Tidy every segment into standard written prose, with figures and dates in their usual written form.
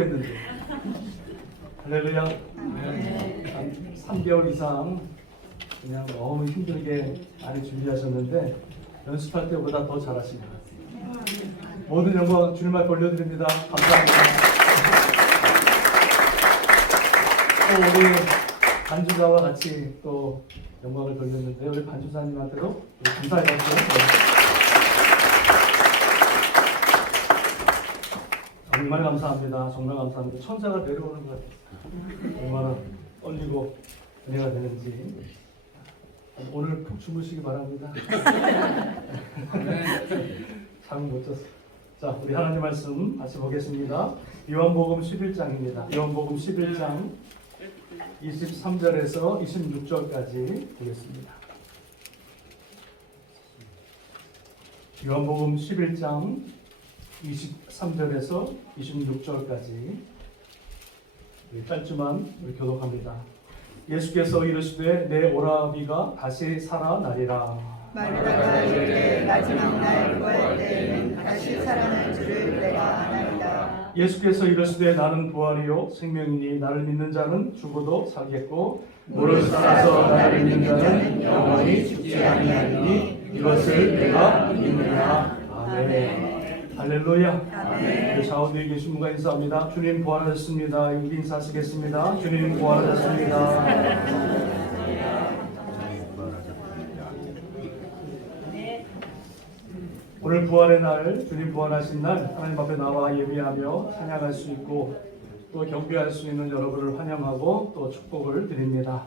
죽겠는데. 할렐루야. 한 3개월 이상 그냥 너무 힘들게 많이 준비하셨는데 연습할 때보다 더 잘하신 것 같아요. 모든 영광 주님 앞에 올려드립니다. 감사합니다. 또 우리 반주자와 같이 또 영광을 돌렸는데 우리 반주사님한테도 감사의 박수. 정말 감사합니다. 정말 감사합니다. 천사가 내려오는 것 같아요. 얼마나 떨리고 은혜가 되는지. 오늘 푹 주무시기 바랍니다. 잠 못 잤어요. 자, 우리 하나님 말씀 같이 보겠습니다. 요한복음 11장입니다. 요한복음 11장 23절에서 26절까지 보겠습니다. 요한복음 11장 23절에서 26절까지 짧지만 우리 교독합니다. 예수께서 이르시되 내 오라비가 다시 살아나리라. 마르다가 이르되 마지막 날 부활 때에는 다시 살아날 줄을 내가 아나이다. 예수께서 이르시되 나는 부활이요 생명이니 나를 믿는 자는 죽어도 살겠고 무릇 살아서 나를 믿는 자는 영원히 죽지 아니하리니 이것을 내가 믿느냐. 아멘. 할렐루야. 아멘. 좌우에 계신 분과 인사합니다. 주님 부활하셨습니다. 우리 인사하시겠습니다. 주님 부활하셨습니다. 오늘 부활의 날, 주님 부활하신 날 하나님 앞에 나와 예배하며 찬양할 수 있고 또 경배할 수 있는 여러분을 환영하고 또 축복을 드립니다.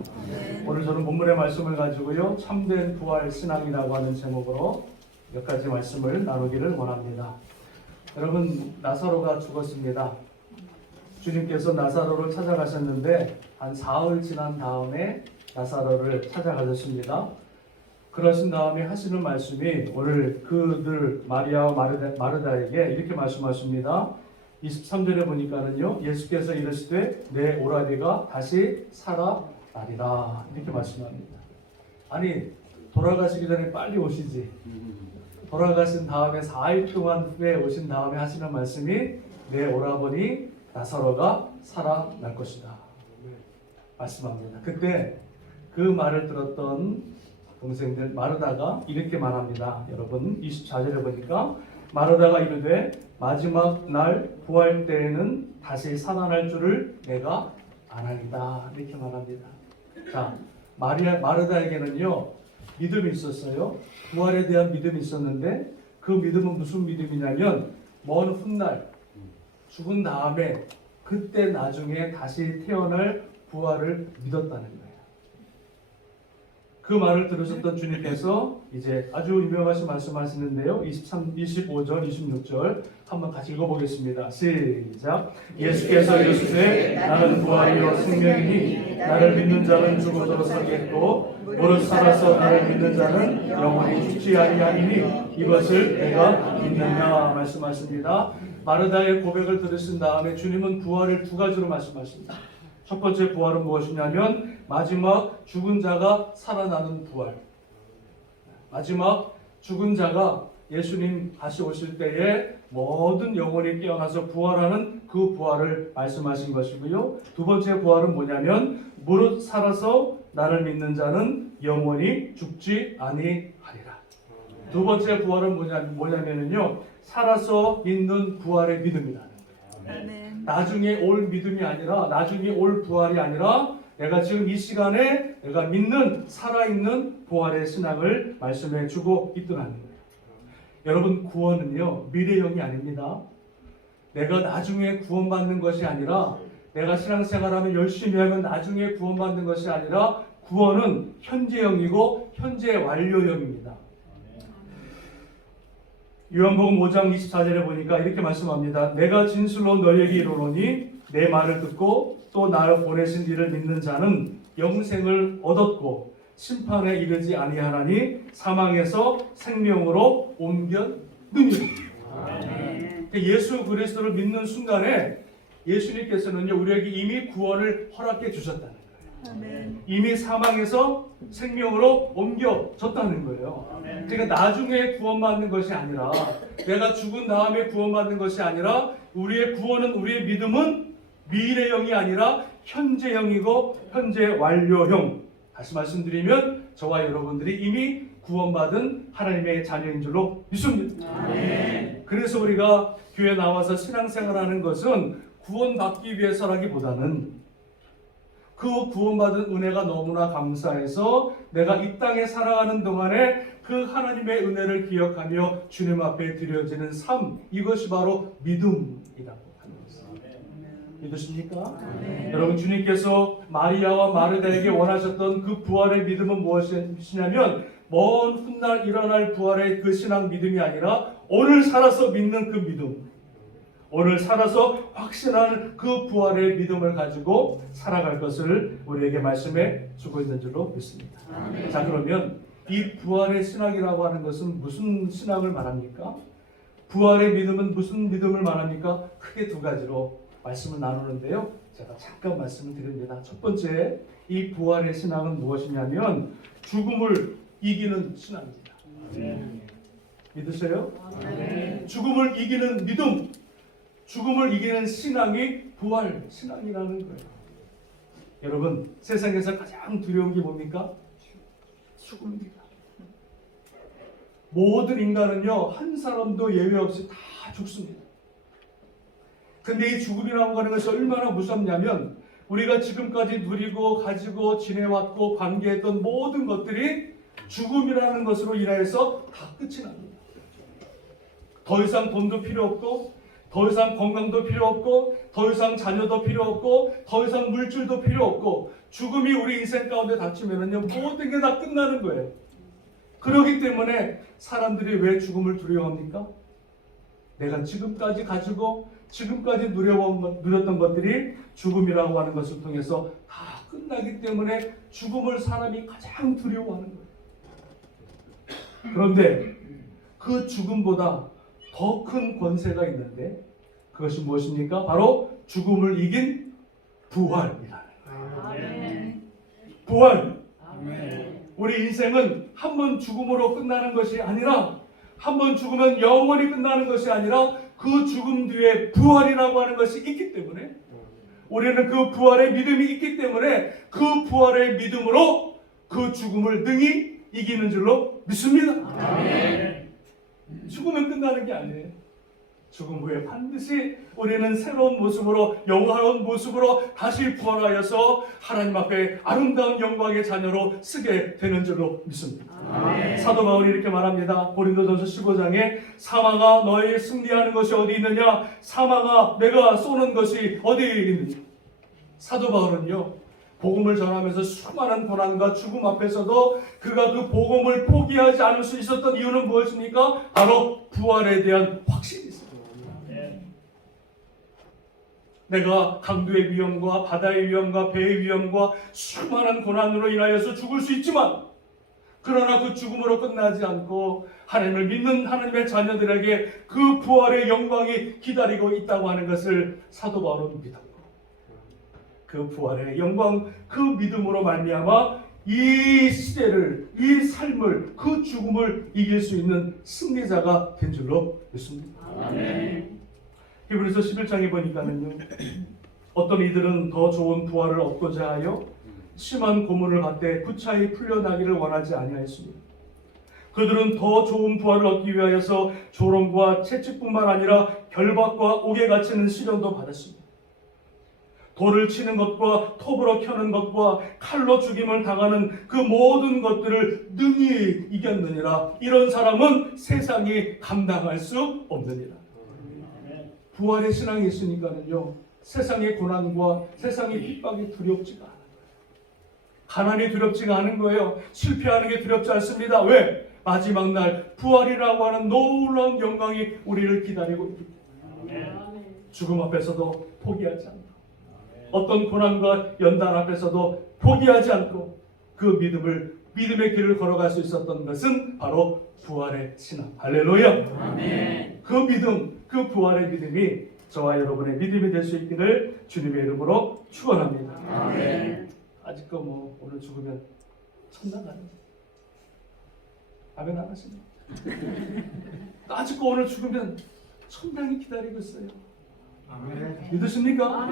오늘 저는 본문의 말씀을 가지고요, 참된 부활 신앙이라고 하는 제목으로 몇 가지 말씀을 나누기를 원합니다. 여러분, 나사로가 죽었습니다. 주님께서 나사로를 찾아가셨는데 한 사흘 지난 다음에 나사로를 찾아가셨습니다. 그러신 다음에 하시는 말씀이 오늘 그들 마리아와 마르다에게 이렇게 말씀하십니다. 23절에 보니까는요, 예수께서 이르시되 내 오라비가 다시 살아나리라 이렇게 말씀합니다. 아니, 돌아가시기 전에 빨리 오시지. 돌아가신 다음에 4일 동안 후에 오신 다음에 하시는 말씀이 내 오라버니 나사로가 살아날 것이다 말씀합니다. 그때 그 말을 들었던 동생들 마르다가 이렇게 말합니다. 여러분 24절에 보니까 마르다가 이르되 마지막 날 부활 때에는 다시 살아날 줄을 내가 아나이다 이렇게 말합니다. 자, 마르다에게는요 믿음이 있었어요. 부활에 대한 믿음이 있었는데 그 믿음은 무슨 믿음이냐면 먼 훗날 죽은 다음에 그때 나중에 다시 태어날 부활을 믿었다는 거예요. 그 말을 들으셨던 주님께서 이제 아주 유명하신 말씀하시는데요. 25절, 26절 한번 같이 읽어보겠습니다. 시작. 예수께서 이르시되 나는 부활이요 생명이니 나를 믿는 자는 죽어도 살겠고 무릇 살아서 나를 믿는 자는 영원히 죽지 아니하리니 이것을 내가 믿느냐 말씀하십니다. 마르다의 고백을 들으신 다음에 주님은 부활을 두 가지로 말씀하십니다. 첫 번째 부활은 무엇이냐면 마지막 죽은 자가 살아나는 부활. 마지막 죽은 자가 예수님 다시 오실 때에 모든 영혼이 깨어나서 부활하는 그 부활을 말씀하신 것이고요. 두 번째 부활은 뭐냐면 무릇 살아서 나를 믿는 자는 영원히 죽지 아니하리라. 두 번째 부활은 뭐냐면요, 살아서 믿는 부활의 믿음이라는 거예요. 나중에 올 믿음이 아니라, 나중에 올 부활이 아니라 내가 지금 이 시간에 내가 믿는 살아있는 부활의 신앙을 말씀해 주고 있더라는 거예요. 여러분, 구원은요 미래형이 아닙니다. 내가 나중에 구원받는 것이 아니라, 내가 신앙생활하면 열심히 하면 나중에 구원받는 것이 아니라 구원은 현재형이고 현재 완료형입니다. 요한복음 5장 24절에 보니까 이렇게 말씀합니다. 내가 진실로 너희에게 이르노니 내 말을 듣고 또 나를 보내신 이를 믿는 자는 영생을 얻었고 심판에 이르지 아니하나니 사망에서 생명으로 옮겼느니라. 예수 그리스도를 믿는 순간에 예수님께서는요 우리에게 이미 구원을 허락해 주셨다는 거예요. 이미 사망에서 생명으로 옮겨졌다는 거예요. 그러니까 나중에 구원받는 것이 아니라, 내가 죽은 다음에 구원받는 것이 아니라 우리의 구원은, 우리의 믿음은 미래형이 아니라 현재형이고 현재 완료형. 다시 말씀드리면 저와 여러분들이 이미 구원받은 하나님의 자녀인 줄로 믿습니다. 그래서 우리가 교회 나와서 신앙생활하는 것은 구원받기 위해서라기보다는 그 구원받은 은혜가 너무나 감사해서 내가 이 땅에 살아가는 동안에 그 하나님의 은혜를 기억하며 주님 앞에 드려지는 삶, 이것이 바로 믿음이라고 하는 것입니다. 믿으십니까? 여러분, 주님께서 마리아와 마르다에게 원하셨던 그 부활의 믿음은 무엇이냐면 먼 훗날 일어날 부활의 그 신앙 믿음이 아니라 오늘 살아서 믿는 그 믿음, 오늘 살아서 확신하는 그 부활의 믿음을 가지고 살아갈 것을 우리에게 말씀해 주고 있는 줄로 믿습니다. 자, 그러면 이 부활의 신앙이라고 하는 것은 무슨 신앙을 말합니까? 부활의 믿음은 무슨 믿음을 말합니까? 크게 두 가지로 말씀을 나누는데요, 제가 잠깐 말씀을 드립니다. 첫 번째, 이 부활의 신앙은 무엇이냐면 죽음을 이기는 신앙입니다. 믿으세요? 죽음을 이기는 믿음, 죽음을 이기는 신앙이 부활 신앙이라는 거예요. 여러분, 세상에서 가장 두려운 게 뭡니까? 죽음입니다. 모든 인간은요, 한 사람도 예외 없이 다 죽습니다. 근데 이 죽음이라고 하는 것이 얼마나 무섭냐면 우리가 지금까지 누리고 가지고 지내왔고 관계했던 모든 것들이 죽음이라는 것으로 인하여서 다 끝이 납니다. 더 이상 돈도 필요 없고, 더 이상 건강도 필요 없고, 더 이상 자녀도 필요 없고, 더 이상 물질도 필요 없고, 죽음이 우리 인생 가운데 닥치면은요, 모든 게 다 끝나는 거예요. 그렇기 때문에 사람들이 왜 죽음을 두려워합니까? 내가 지금까지 가지고 지금까지 누렸던 것들이 죽음이라고 하는 것을 통해서 다 끝나기 때문에 죽음을 사람이 가장 두려워하는 거예요. 그런데 그 죽음보다 더 큰 권세가 있는데 그것이 무엇입니까? 바로 죽음을 이긴 부활이라는 거예요. 부활. 우리 인생은 한 번 죽음으로 끝나는 것이 아니라, 한 번 죽으면 영원히 끝나는 것이 아니라 그 죽음 뒤에 부활이라고 하는 것이 있기 때문에, 우리는 그 부활의 믿음이 있기 때문에 그 부활의 믿음으로 그 죽음을 능히 이기는 줄로 믿습니다. 죽으면 끝나는 게 아니에요. 죽음 후에 반드시 우리는 새로운 모습으로, 영화로운 모습으로 다시 부활하여서 하나님 앞에 아름다운 영광의 자녀로 쓰게 되는 줄로 믿습니다. 사도 바울이 이렇게 말합니다. 고린도전서 15장에 사망아 너의 승리하는 것이 어디 있느냐? 사망아 내가 쏘는 것이 어디 있느냐? 사도 바울은요, 복음을 전하면서 수많은 고난과 죽음 앞에서도 그가 그 복음을 포기하지 않을 수 있었던 이유는 무엇입니까? 바로 부활에 대한 확신이 있습니다. 내가 강도의 위험과 바다의 위험과 배의 위험과 수많은 고난으로 인하여서 죽을 수 있지만, 그러나 그 죽음으로 끝나지 않고 하나님을 믿는 하나님의 자녀들에게 그 부활의 영광이 기다리고 있다고 하는 것을 사도 바울은 믿었고, 그 부활의 영광, 그 믿음으로 말미암아 이 시대를, 이 삶을, 그 죽음을 이길 수 있는 승리자가 된 줄로 믿습니다. 히브리서 11장에 보니까는요, 어떤 이들은 더 좋은 부활을 얻고자 하여 심한 고문을 받되 구차히 풀려나기를 원하지 아니하였습니다. 그들은 더 좋은 부활을 얻기 위하여서 조롱과 채찍뿐만 아니라 결박과 옥에 갇히는 시련도 받았습니다. 돌을 치는 것과 톱으로 켜는 것과 칼로 죽임을 당하는 그 모든 것들을 능히 이겼느니라. 이런 사람은 세상이 감당할 수 없느니라. 부활의 신앙이 있으니까는요, 세상의 고난과 세상의 핍박이 두렵지가 않아요. 가난이 두렵지가 않은 거예요. 실패하는 게 두렵지 않습니다. 왜? 마지막 날 부활이라고 하는 놀라운 영광이 우리를 기다리고 있기 때문에 죽음 앞에서도 포기하지 않고, 어떤 고난과 연단 앞에서도 포기하지 않고 그 믿음의 길을 걸어갈 수 있었던 것은 바로 부활의 신앙. 할렐루야. 아멘. 그 믿음, 그 부활의 믿음이 저와 여러분의 믿음이 될 수 있기를 주님의 이름으로 축원합니다. 아멘. 아직도 오늘 죽으면 천당 가는, 아멘 안 하십니까? 아직도 오늘 죽으면 천당이 기다리고 있어요. 믿으십니까?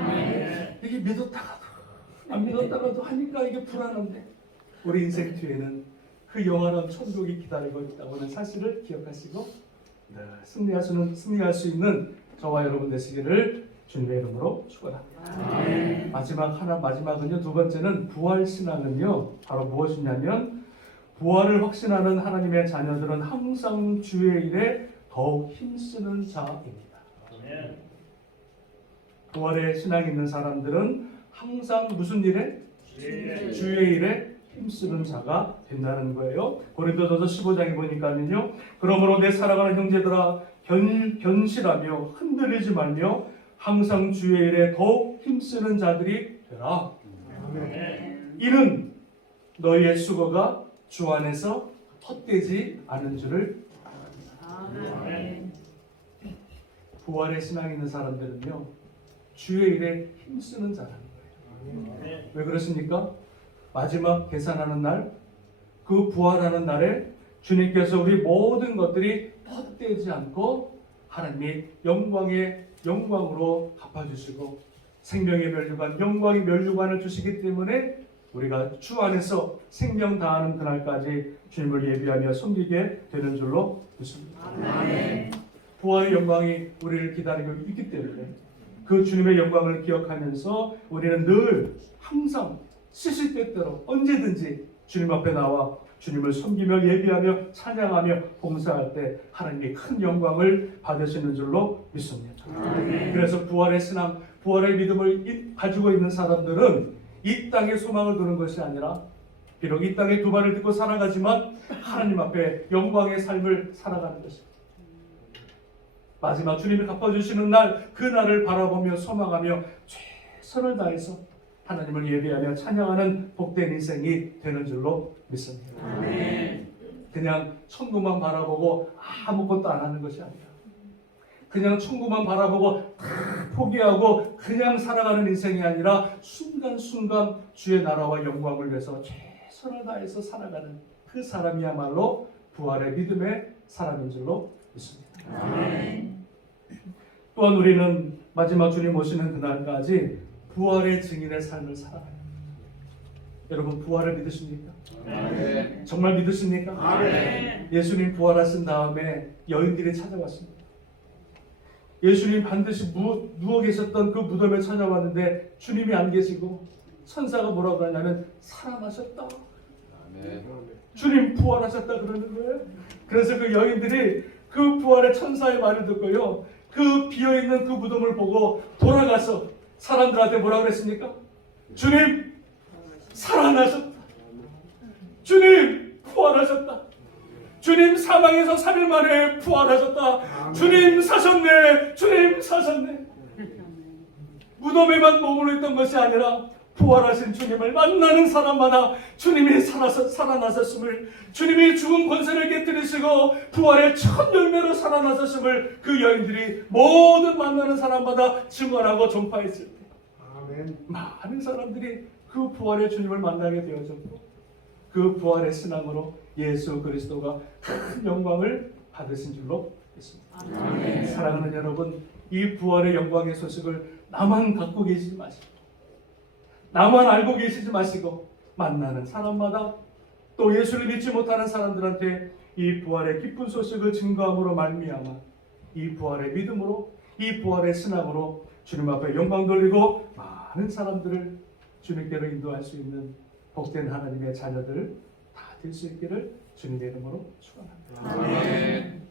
이게 믿었다가도 안 믿었다가도 하니까 이게 불안한데 우리 인생 뒤에는 그 영원한 천국이 기다리고 있다고 하는 사실을 기억하시고 승리할 수 있는 저와 여러분 되시기를 주님의 이름으로 축원합니다. 마지막은요, 두 번째는 부활 신앙은요 바로 무엇이냐면 부활을 확신하는 하나님의 자녀들은 항상 주의 일에 더욱 힘쓰는 자입니다. 부활의 신앙이 있는 사람들은 항상 무슨 일에? 주의 일에 힘쓰는 자가 된다는 거예요. 고린도전서 15장에 보니까는요. 그러므로 내 사랑하는 형제들아 견실하며 흔들리지 말며 항상 주의 일에 더욱 힘쓰는 자들이 되라. 이는 너희의 수고가 주 안에서 헛되지 않은 줄을 부활의 신앙이 있는 사람들은요 주의 일에 힘쓰는 자라는 거예요. 왜 그렇습니까? 마지막 계산하는 날, 그 부활하는 날에 주님께서 우리 모든 것들이 헛되지 않고 하나님이 영광으로 갚아주시고 생명의 멸류관, 영광의 멸류관을 주시기 때문에 우리가 주 안에서 생명 다하는 그날까지 주님을 예비하며 섬기게 되는 줄로 믿습니다. 부활의 영광이 우리를 기다리고 있기 때문에 그 주님의 영광을 기억하면서 우리는 늘 항상 시시때때로 언제든지 주님 앞에 나와 주님을 섬기며 예비하며 찬양하며 봉사할 때 하나님이 큰 영광을 받으시는 줄로 믿습니다. 그래서 부활의 신앙, 부활의 믿음을 가지고 있는 사람들은 이 땅에 소망을 두는 것이 아니라 비록 이 땅에 두 발을 딛고 살아가지만 하나님 앞에 영광의 삶을 살아가는 것입니다. 마지막 주님이 갚아주시는 날, 그 날을 바라보며 소망하며 최선을 다해서 하나님을 예배하며 찬양하는 복된 인생이 되는 줄로 믿습니다. 그냥 천국만 바라보고 아무것도 안 하는 것이 아니라 그냥 천국만 바라보고 다 포기하고 그냥 살아가는 인생이 아니라 순간순간 주의 나라와 영광을 위해서 최선을 다해서 살아가는 그 사람이야말로 부활의 믿음의 사람인 줄로 믿습니다. 또한 우리는 마지막 주님 오시는 그날까지 부활의 증인의 삶을 살아가요. 여러분 부활을 믿으십니까? 정말 믿으십니까? 예수님 부활하신 다음에 여인들이 찾아왔습니다. 예수님 반드시 누워 계셨던 그 무덤에 찾아왔는데 주님이 안 계시고 천사가 뭐라고 그러냐면 살아나셨다. 주님 부활하셨다 그러는 거예요. 그래서 그 여인들이 그 부활의 천사의 말을 듣고요, 그 비어있는 그 무덤을 보고 돌아가서 사람들한테 뭐라고 그랬습니까? 주님 살아나셨다. 주님 부활하셨다. 주님 사망에서 3일 만에 부활하셨다. 주님 사셨네. 주님 사셨네. 무덤에만 머물러 있던 것이 아니라 부활하신 주님을 만나는 사람마다 주님이 살아나셨음을, 주님이 죽은 권세를 깨뜨리시고 부활의 첫 열매로 살아나셨음을 그 여인들이 모든 만나는 사람마다 증언하고 전파했을 때 많은 사람들이 그 부활의 주님을 만나게 되어졌고 그 부활의 신앙으로 예수 그리스도가 큰 영광을 받으신 줄로 믿습니다. 사랑하는 여러분, 이 부활의 영광의 소식을 나만 갖고 계시지 마시고 나만 알고 계시지 마시고 만나는 사람마다 또 예수를 믿지 못하는 사람들한테 이 부활의 기쁜 소식을 증거함으로 말미암아 이 부활의 믿음으로 이 부활의 신앙으로 주님 앞에 영광 돌리고 많은 사람들을 주님께로 인도할 수 있는 복된 하나님의 자녀들 다 될 수 있기를 주님의 이름으로 축원합니다.